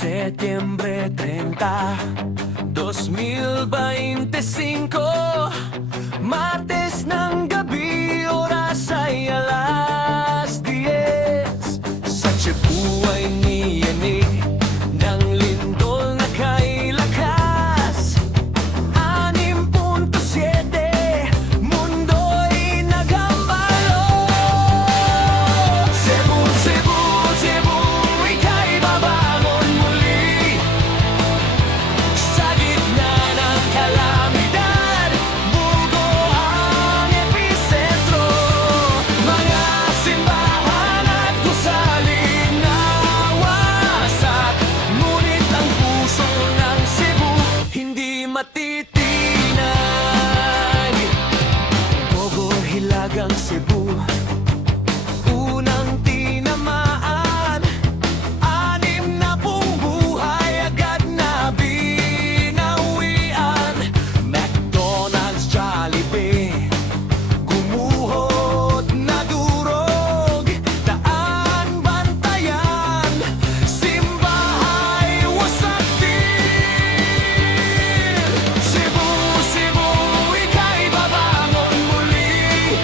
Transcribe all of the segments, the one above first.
Setyembre 30, 2025. Martes ng gabi, oras ay alas 10. Sa Cebu ay niyanig ng lindol na kay lakas. 6.7, mundo'y nagambalo. Cebu, Cebu, Cebu, ika'y babangon muli. Sa gitna ng kalamidad, Bugo ang episentro. Mga simbahan at gusali nawasak, ngunit ang puso ng Cebu hindi matitinag. Bogo, Hilagang Cebu, unang tinamaan. 60 buhay agad na binawian. McDonald's, Jollibee, gumuhot na durog. Daan, bantayan, simbahay, wasak din. Cebu, Cebu, ika'y babangon muli.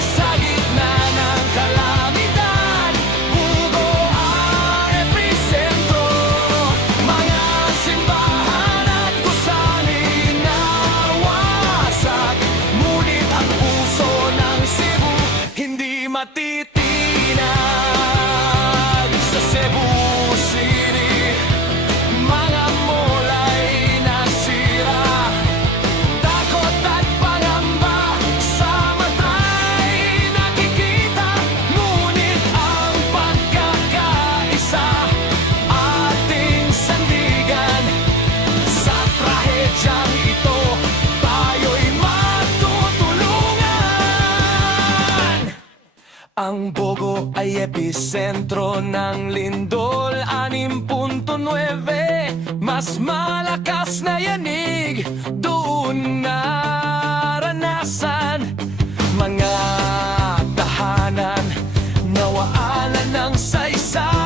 Sa gitna ng kalamidad, Bugo ang episentro. Mga simbahan at gusali nawasak, ngunit ang puso ng Cebu hindi matitinag. Sa Cebu City, mga mall ay nasira. Takot at pangamba sa mata'y nakikita, ngunit ang pagkakaisa ating sandigan. Sa trahedyang ito, tayo'y magtutulungan. Ang Bogo ay episentro ng lindol, 6.9. Mas malakas na yanig doon naranasan. Mga tahanan nawaalan ng saysay.